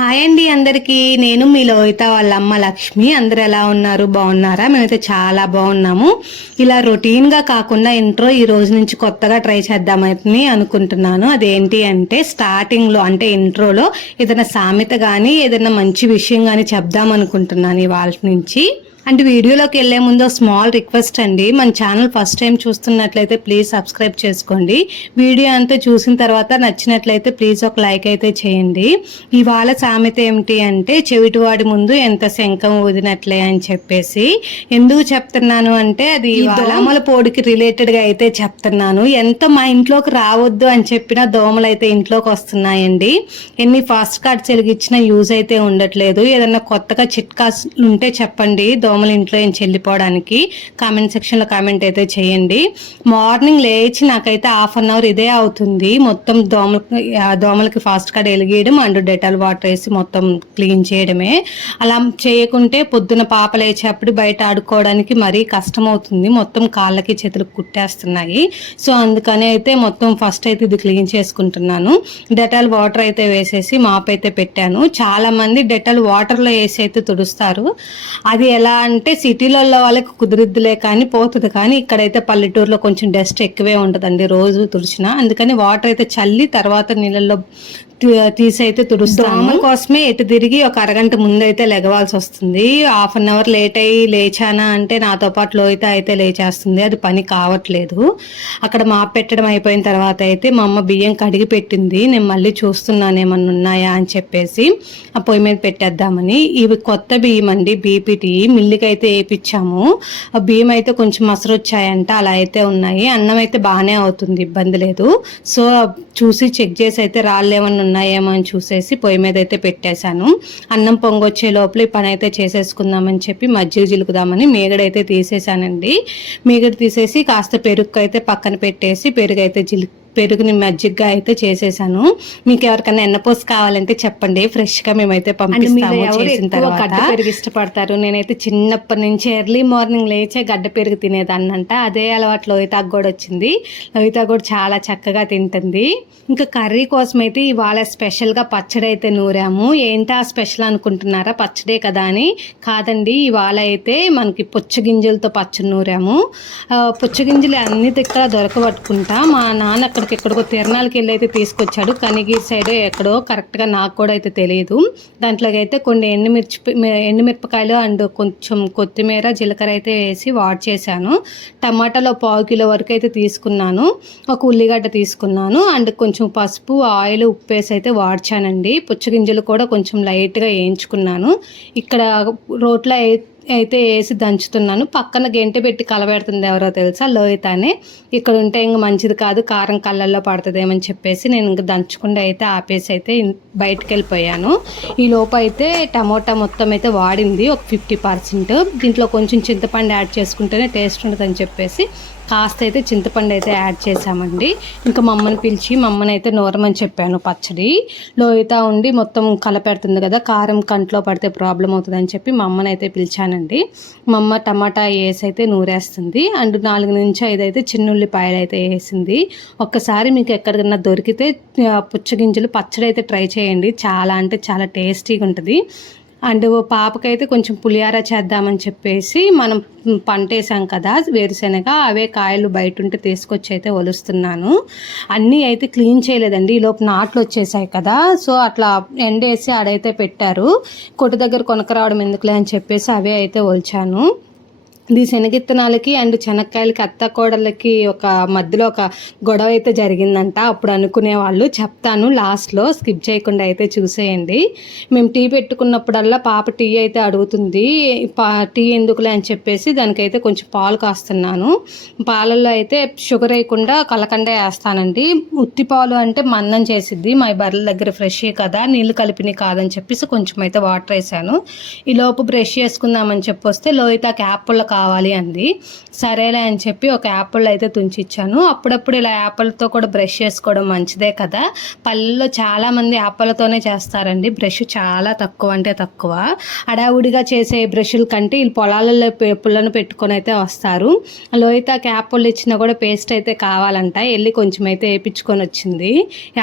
Hi అండి అందరికీ. నేను మీ లోహిత వాళ్ళ అమ్మ లక్ష్మి. అందరు ఎలా ఉన్నారు? బాగున్నారా? మేమైతే చాలా బాగున్నాము. ఇలా రొటీన్గా కాకుండా ఇంట్రో ఈ రోజు నుంచి కొత్తగా ట్రై చేద్దామని అనుకుంటున్నాను. అదేంటి అంటే స్టార్టింగ్లో అంటే ఇంట్రోలో ఏదైనా సామెత కానీ ఏదైనా మంచి విషయం కానీ చెప్దాం అనుకుంటున్నాను ఇవాళ నుంచి. అంటే వీడియోలోకి వెళ్లే ముందు స్మాల్ రిక్వెస్ట్ అండి, మన ఛానల్ ఫస్ట్ టైం చూస్తున్నట్లయితే ప్లీజ్ సబ్స్క్రైబ్ చేసుకోండి. వీడియో అంతా చూసిన తర్వాత నచ్చినట్లయితే ప్లీజ్ ఒక లైక్ అయితే చేయండి. ఇవాళ సామెత ఏమిటి అంటే చెవిటివాడి ముందు ఎంత శంఖం ఊదినట్లే అని చెప్పేసి. ఎందుకు చెప్తున్నాను అంటే అది దోమల పోడికి రిలేటెడ్గా అయితే చెప్తున్నాను. ఎంత మా ఇంట్లోకి రావద్దు అని చెప్పినా దోమలు అయితే ఇంట్లోకి వస్తున్నాయండి. ఎన్ని ఫాస్ట్ కార్డ్స్ వెలిగించినా యూజ్ అయితే ఉండట్లేదు. ఏదన్నా కొత్తగా చిట్కాస్ ఉంటే చెప్పండి దోమల ఇంట్లో ఏం చెల్లిపోవడానికి. కామెంట్ సెక్షన్లో కామెంట్ అయితే చేయండి. మార్నింగ్ లేచి నాకైతే హాఫ్ అన్ అవర్ ఇదే అవుతుంది. మొత్తం దోమలకి ఫాస్ట్ కార్డ్ వెలిగేయడం అండ్ డెటాల్ వాటర్ వేసి మొత్తం క్లీన్ చేయడమే. అలా చేయకుంటే పొద్దున పాప లేచేటప్పుడు బయట ఆడుకోవడానికి మరీ కష్టం అవుతుంది. మొత్తం కాళ్ళకి చేతులకు కుట్టేస్తున్నాయి. సో అందుకని అయితే మొత్తం ఫస్ట్ అయితే ఇది క్లీన్ చేసుకుంటున్నాను. డెటాల్ వాటర్ అయితే వేసేసి మాప్ అయితే పెట్టాను. చాలా మంది డెటాల్ వాటర్లో వేసి అయితే తుడుస్తారు. అది ఎలా అంటే సిటీలలో వాళ్ళకి కుదిరిద్దులే కానీ పోతుంది. కానీ ఇక్కడైతే పల్లెటూరులో కొంచెం డస్ట్ ఎక్కువే ఉంటుందండి రోజు తుడిచినా. అందుకని వాటర్ అయితే చల్లి తర్వాత నీళ్ళల్లో తీసి అయితే తుడుస్తాను. దోమల కోసమే ఎటు తిరిగి ఒక అరగంట ముందు అయితే లెగవాల్సి వస్తుంది. హాఫ్ అన్ అవర్ లేట్ అయ్యి లేచానా అంటే నాతో పాటు లోహిత అయితే లేచేస్తుంది. అది పని కావట్లేదు. అక్కడ మాప్ పెట్టడం అయిపోయిన తర్వాత అయితే మా అమ్మ బియ్యం కడిగి పెట్టింది. నేను మళ్ళీ చూస్తున్నాను ఏమన్నా ఉన్నాయా అని చెప్పేసి ఆ పొయ్యి మీద పెట్టేద్దామని. ఇవి కొత్త బియ్యం అండి, బీపీటీ మిల్లుకి అయితే వేయించాము. ఆ బియ్యం అయితే కొంచెం మసరు వచ్చాయంట, అలా అయితే ఉన్నాయి. అన్నం అయితే బాగానే అవుతుంది, ఇబ్బంది లేదు. సో చూసి చెక్ చేసి అయితే రాళ్ళేమన్నా ఉన్నాయేమో అని చూసేసి పొయ్యి మీద అయితే పెట్టేశాను. అన్నం పొంగొచ్చే లోపల ఈ పని అయితే చేసేసుకుందామని చెప్పి మజ్జిగ జిలుకుదామని మీగడైతే తీసేసానండి. మీగడ తీసేసి కాస్త పెరుగు అయితే పక్కన పెట్టేసి పెరుగుని మజ్జిగగా అయితే చేసేసాను. మీకు ఎవరికైనా ఎన్నపోసి కావాలంటే చెప్పండి, ఫ్రెష్గా మేమైతే పంపిస్తాము. చేసిన తర్వాత గడ్డ పెరుగు ఇష్టపడతారు. నేనైతే చిన్నప్పటి నుంచి ఎర్లీ మార్నింగ్ లేచే గడ్డ పెరుగు తినేదాన్నంట. అదే అలవాటు లోహితాకు కూడా వచ్చింది. లోహిత కూడా చాలా చక్కగా తింటుంది. ఇంకా కర్రీ కోసం అయితే ఇవాళ స్పెషల్గా పచ్చడి అయితే నూరాము. ఏంటా స్పెషల్ అనుకుంటున్నారా? పచ్చడే కదా అని. కాదండి, ఇవాళ అయితే మనకి పుచ్చగింజలతో పచ్చడి నూరాము. పుచ్చగింజలు అన్ని దగ్గర దొరకబట్టుకుంటా. మా నాన్న ఎక్కడికో తిరణాలకి వెళ్ళి అయితే తీసుకొచ్చాడు. కనిగిరి సైడ్ ఎక్కడో, కరెక్ట్గా నాకు కూడా అయితే తెలియదు. దాంట్లోకి అయితే కొన్ని ఎండుమిరపకాయలు అండ్ కొంచెం కొత్తిమీర జీలకర్ర అయితే వేసి వాడ్ చేశాను. టమాటాలో 1/4 కిలో వరకు అయితే తీసుకున్నాను. ఒక ఉల్లిగడ్డ తీసుకున్నాను అండ్ కొంచెం పసుపు, ఆయిల్, ఉప్పు వేసి అయితే వాడ్చానండి. పుచ్చగింజలు కూడా కొంచెం లైట్గా వేయించుకున్నాను. ఇక్కడ రోట్లో అయితే వేసి దంచుతున్నాను. పక్కన గెంటె పెట్టి కలబెడుతుంది ఎవరో తెలుసా, లోహితానే. ఇక్కడ ఉంటే ఇంక మంచిది కాదు, కారం కళ్ళల్లో పడుతుందేమని చెప్పేసి నేను ఇంక దంచకుండా అయితే ఆపేసి అయితే బయటకు వెళ్ళిపోయాను. ఈ లోపు అయితే టమోటా మొత్తం అయితే వాడింది ఒక 50%. దీంట్లో కొంచెం చింతపండు యాడ్ చేసుకుంటేనే టేస్ట్ ఉంటుందని చెప్పేసి కాస్త అయితే చింతపండు అయితే యాడ్ చేసామండి. ఇంకా మమ్మల్ని పిలిచి మమ్మల్ని అయితే నూరమని చెప్పాను పచ్చడి. లోహిత ఉండి మొత్తం కలపెడుతుంది కదా, కారం కంట్లో పడితే ప్రాబ్లం అవుతుందని చెప్పి మమ్మల్ని అయితే పిలిచానండి. మా అమ్మ టమాటా వేసి అయితే నూరేస్తుంది అండ్ 4 నుంచి 5 అయితే చిన్నుల్లిపాయలు అయితే వేసింది. ఒక్కసారి మీకు ఎక్కడికన్నా దొరికితే పుచ్చగింజలు పచ్చడి అయితే ట్రై చేయండి. చాలా అంటే చాలా టేస్టీగా ఉంటుంది. అండ్ పాపకైతే కొంచెం పులిహార చేద్దామని చెప్పేసి మనం పంట వేసాం కదా వేరుశెనగ, అవే కాయలు బయట ఉంటే తీసుకొచ్చి అయితే ఒలుస్తున్నాను. అన్నీ అయితే క్లీన్ చేయలేదండి, ఈలోపు నాట్లు వచ్చేసాయి కదా. సో అట్లా ఎండేసి ఆడైతే పెట్టారు. కొట్టు దగ్గర కొనకరావడం ఎందుకులే అని చెప్పేసి అవే అయితే ఒలిచాను. ఈ శనగిత్తనాలకి అండ్ శనక్కాయలకి అత్త కోడళ్ళకి ఒక మధ్యలో ఒక గొడవ అయితే జరిగిందంట. అప్పుడు అనుకునేవాళ్ళు, చెప్తాను లాస్ట్లో, స్కిప్ చేయకుండా అయితే చూసేయండి. మేము టీ పెట్టుకున్నప్పుడల్లా పాప టీ అయితే అడుగుతుంది. టీ ఎందుకులే అని చెప్పేసి దానికైతే కొంచెం పాలు కాస్తున్నాను. పాలల్లో అయితే షుగర్ వేయకుండా కలకండ వేస్తానండి. ఉత్తి పాలు అంటే మందం చేసిద్ది. మా బర్రెల దగ్గర ఫ్రెషే కదా, నీళ్ళు కలిపినవి కాదని చెప్పేసి కొంచెం అయితే వాటర్ వేసాను. ఈ లోపు బ్రష్ చేసుకుందామని చెప్పి వస్తే లోహితకి యాపిల్ కావాలి అంది. సరేలే అని చెప్పి ఒక యాపిల్ అయితే తుంచిచ్చాను. అప్పుడప్పుడు ఇలా యాపిల్తో కూడా బ్రష్ చేసుకోవడం మంచిదే కదా. పల్లెల్లో చాలామంది యాపిల్తోనే చేస్తారండి బ్రష్, చాలా తక్కువ అంటే తక్కువ. హడావుడిగా చేసే బ్రష్ల కంటే వీళ్ళు పొలాలలో పుల్లను పెట్టుకొని అయితే వస్తారు. లోహితకి యాపిల్ ఇచ్చినా కూడా పేస్ట్ అయితే కావాలంట, వెళ్ళి కొంచెం అయితే వేయించుకొని వచ్చింది.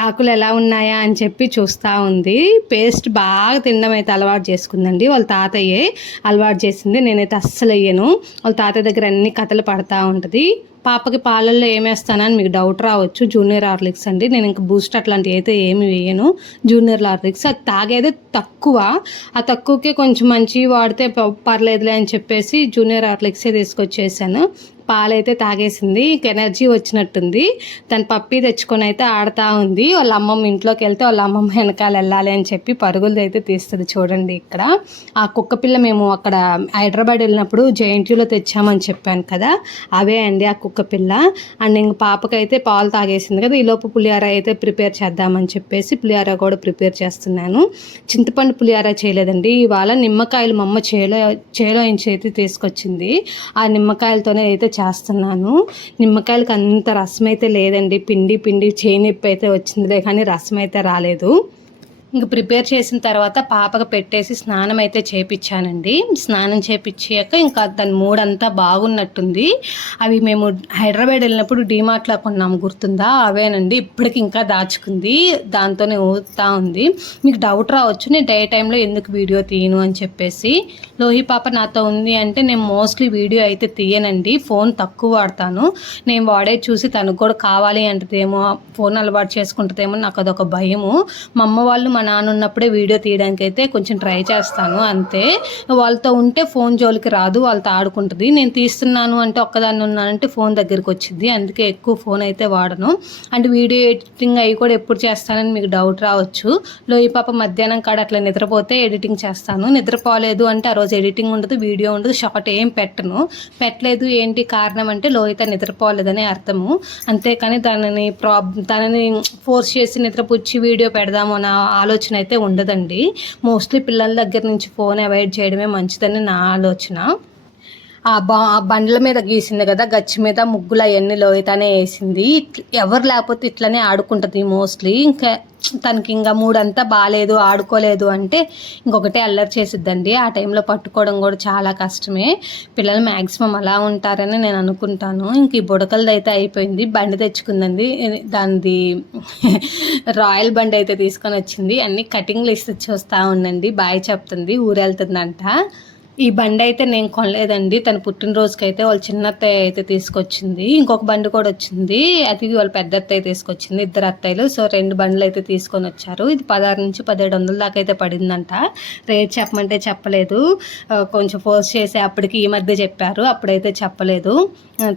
ఆకులు ఎలా ఉన్నాయా అని చెప్పి చూస్తూ ఉంది. పేస్ట్ బాగా తినడం అయితే అలవాటు చేసుకుందండి. వాళ్ళ తాతయ్యే అలవాటు చేసింది, నేనైతే అస్సలు వేయను. వాళ్ళ తాతయ్య దగ్గర అన్ని కథలు పడతా ఉంటుంది. పాపకి పాలల్లో ఏమేస్తానని మీకు డౌట్ రావచ్చు. జూనియర్ హార్లిక్స్ అండి. నేను ఇంకా బూస్ట్ అట్లాంటివి అయితే ఏమి వేయను. జూనియర్ హార్లిక్స్ అది తాగేది తక్కువ, ఆ తక్కువకే కొంచెం మంచి వాడితే పర్లేదులే అని చెప్పేసి జూనియర్ హార్లిక్సే తీసుకొచ్చేసాను. పాలైతే తాగేసింది, ఇంక ఎనర్జీ వచ్చినట్టుంది. తన పప్పి తెచ్చుకొని అయితే ఆడుతూ ఉంది. వాళ్ళ అమ్మమ్మ ఇంట్లోకి వెళ్తే వాళ్ళ అమ్మమ్మ వెనకాల వెళ్ళాలి అని చెప్పి పరుగులు అయితే తీస్తుంది. చూడండి ఇక్కడ ఆ కుక్క పిల్ల మేము అక్కడ హైదరాబాద్ వెళ్ళినప్పుడు జేఎన్టీయూలో తెచ్చామని చెప్పాను కదా, అవే అండి ఆ కుక్క పిల్ల. అండ్ ఇంక పాపకైతే పాలు తాగేసింది కదా, ఈలోపు పులిహార అయితే ప్రిపేర్ చేద్దామని చెప్పేసి పులిహార కూడా ప్రిపేర్ చేస్తున్నాను. చింతపండు పులిహార చేయలేదండి ఇవాళ, నిమ్మకాయలు మా అమ్మ చేలో ఇంచి అయితే తీసుకొచ్చింది. ఆ నిమ్మకాయలతోనే అయితే చేస్తున్నాను. నిమ్మకాయలకి అంత రసం అయితే లేదండి, పిండి చేనొప్పి అయితే వచ్చిందిలే కానీ రసం అయితే రాలేదు. ఇంక ప్రిపేర్ చేసిన తర్వాత పాపకు పెట్టేసి స్నానం అయితే చేపించానండి. స్నానం చేపించాక ఇంకా దాని మూడంతా బాగున్నట్టుంది. అవి మేము హైదరాబాద్ వెళ్ళినప్పుడు డీమార్ట్లో కొన్నాము, గుర్తుందా? అవేనండి, ఇప్పటికి ఇంకా దాచుకుంది, దాంతోనే ఊగుతూ ఉంది. మీకు డౌట్ రావచ్చు నేను డే టైంలో ఎందుకు వీడియో తీయను అని చెప్పేసి. లోహి పాప నాతో ఉంది అంటే నేను మోస్ట్లీ వీడియో అయితే తీయనండి, ఫోన్ తక్కువ వాడతాను. నేను వాడే చూసి తనకు కూడా కావాలి అంటదేమో, ఫోన్ అలవాటు చేసుకుంటుందేమో నాకు అదొక భయము. మా అమ్మ వాళ్ళు మా నాన్న ఉన్నప్పుడే వీడియో తీయడానికి అయితే కొంచెం ట్రై చేస్తాను అంతే. వాళ్ళతో ఉంటే ఫోన్ జోలికి రాదు, వాళ్ళతో ఆడుకుంటుంది. నేను తీస్తున్నాను అంటే ఒక్కదాన్ని ఉన్నానంటే ఫోన్ దగ్గరికి వచ్చింది, అందుకే ఎక్కువ ఫోన్ అయితే వాడను. అండ్ వీడియో ఎడిటింగ్ అవి కూడా ఎప్పుడు చేస్తానని మీకు డౌట్ రావచ్చు. లోయి పాప మధ్యాహ్నం కాడ అట్లా నిద్రపోతే ఎడిటింగ్ చేస్తాను, నిద్రపోలేదు అంటే ఆ రోజు ఎడిటింగ్ ఉండదు, వీడియో ఉండదు, షార్ట్ ఏం పెట్టలేదు. ఏంటి కారణం అంటే లోహిత నిద్రపోలేదని అర్థము, అంతేకాని తనని ఫోర్స్ చేసి నిద్రపుచ్చి వీడియో పెడదాము అన్న ఆలోచన అయితే ఉండదండి. మోస్ట్లీ పిల్లల దగ్గర నుంచి ఫోన్ అవాయిడ్ చేయడమే మంచిదని నా ఆలోచన. ఆ బండ్ల మీద గీసింది కదా, గచ్చి మీద ముగ్గులు అవన్నీ లోహితనే వేసింది. ఎవరు లేకపోతే ఇట్లనే ఆడుకుంటుంది మోస్ట్లీ. ఇంకా తనకి ఇంకా మూడంతా బాగాలేదు, ఆడుకోలేదు అంటే ఇంకొకటే అల్లరి చేసిద్దండి. ఆ టైంలో పట్టుకోవడం కూడా చాలా కష్టమే. పిల్లలు మ్యాక్సిమం అలా ఉంటారని నేను అనుకుంటాను. ఇంక ఈ బుడకలది అయితే అయిపోయింది. బండి తెచ్చుకుందండి, దానిది రాయల్ బండి అయితే తీసుకొని వచ్చింది. అన్ని కటింగ్లు ఇస్తే చూస్తూ ఉండండి, బాయ్ చెప్తుంది, ఊరెళ్తుందంట. ఈ బండి అయితే నేను కొనలేదండి, తన పుట్టినరోజుకి అయితే వాళ్ళ చిన్నత్తయ్య అయితే తీసుకొచ్చింది. ఇంకొక బండి కూడా వచ్చింది, అది వాళ్ళ పెద్ద అత్తయ్య తీసుకొచ్చింది, ఇద్దరు అత్తయ్యలు. సో 2 బండ్లు అయితే తీసుకొని వచ్చారు. ఇది 16 నుంచి 1700 దాకా అయితే పడిందంట. రేట్ చెప్పమంటే చెప్పలేదు, కొంచెం ఫోర్స్ చేసి అప్పటికి ఈ మధ్య చెప్పారు, అప్పుడైతే చెప్పలేదు.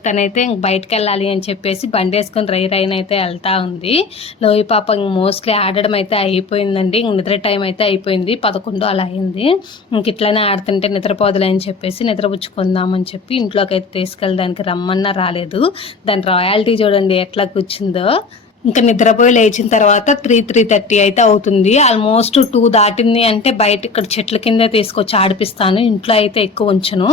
తనైతే ఇంక బయటకు వెళ్ళాలి అని చెప్పేసి బండి వేసుకొని రైన్ అయితే వెళ్తూ ఉంది. లోయి పాప మోస్ట్లీ ఆడడం అయితే అయిపోయిందండి. ఇంక నిద్ర టైం అయితే అయిపోయింది, 11 అలా అయింది. ఇంక ఇట్లానే ఆడుతుంటే నిద్రపోదులే అని చెప్పేసి నిద్రపుచ్చుకుందామని చెప్పి ఇంట్లోకి అయితే తీసుకెళ్ళడానికి రమ్మన్నా రాలేదు. దాని రాయల్టీ చూడండి ఎట్లా కూర్చుందో. ఇంకా నిద్రపోయి లేచిన తర్వాత 3:30 అయితే అవుతుంది. ఆల్మోస్ట్ 2 దాటింది అంటే బయట ఇక్కడ చెట్ల కిందే తీసుకొచ్చి ఆడిపిస్తాను, ఇంట్లో అయితే ఎక్కువ ఉంచను,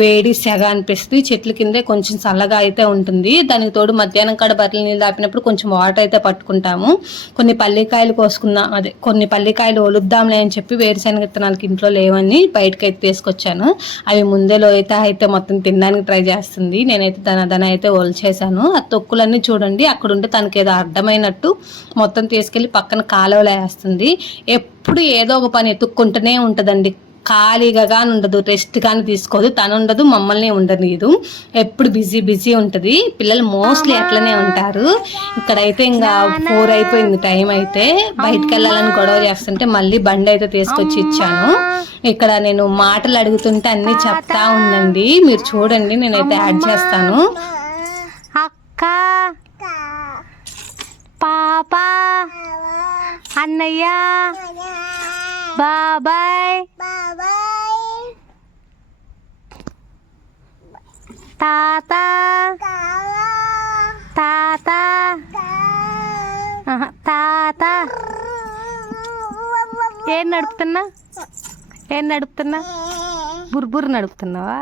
వేడి సెగ అనిపిస్తుంది. చెట్ల కిందే కొంచెం చల్లగా అయితే ఉంటుంది. దానికి తోడు మధ్యాహ్నం కాడ బర్రెలు నీళ్ళు దాపినప్పుడు కొంచెం వాటర్ అయితే పట్టుకుంటాము. కొన్ని పల్లికాయలు కోసుకుందాం, కొన్ని పల్లికాయలు ఒలుద్దాంలే అని చెప్పి వేరుశనగ విత్తనాలకి ఇంట్లో లేవని బయటకు అయితే తీసుకొచ్చాను. అవి ముందేలో అయితే మొత్తం తినడానికి ట్రై చేస్తుంది. నేనైతే దాని అయితే ఒలిచేసాను. ఆ తొక్కులన్నీ చూడండి అక్కడ ఉంటే తనకి ఏదో అర్థమైనట్టు మొత్తం తీసుకెళ్ళి పక్కన కాలువలో వేస్తుంది. ఎప్పుడు ఏదో ఒక పని ఎత్తుక్కుంటూనే ఉంటుందండి, ఖాళీగా కానీ ఉండదు, రెస్ట్ కానీ తీసుకోదు, తను ఉండదు, మమ్మల్ని ఉండనీదు, ఎప్పుడు బిజీ ఉంటుంది. పిల్లలు మోస్ట్లీ అట్లనే ఉంటారు. ఇక్కడైతే ఇంకా 4 అయిపోయింది టైం అయితే. బయటకు వెళ్ళాలని గొడవ చేస్తుంటే మళ్ళీ బండి అయితే తీసుకొచ్చి ఇచ్చాను. ఇక్కడ నేను మాటలు అడుగుతుంటే అన్నీ చెప్తా ఉందండి, మీరు చూడండి, నేనైతే యాడ్ చేస్తాను. అక్క, పాప, అన్నయ్య, బాబాయ్, తాత, తాత, తాత. ఏం నడుపుతున్నా బుర్బుర్ నడుపుతున్నావా?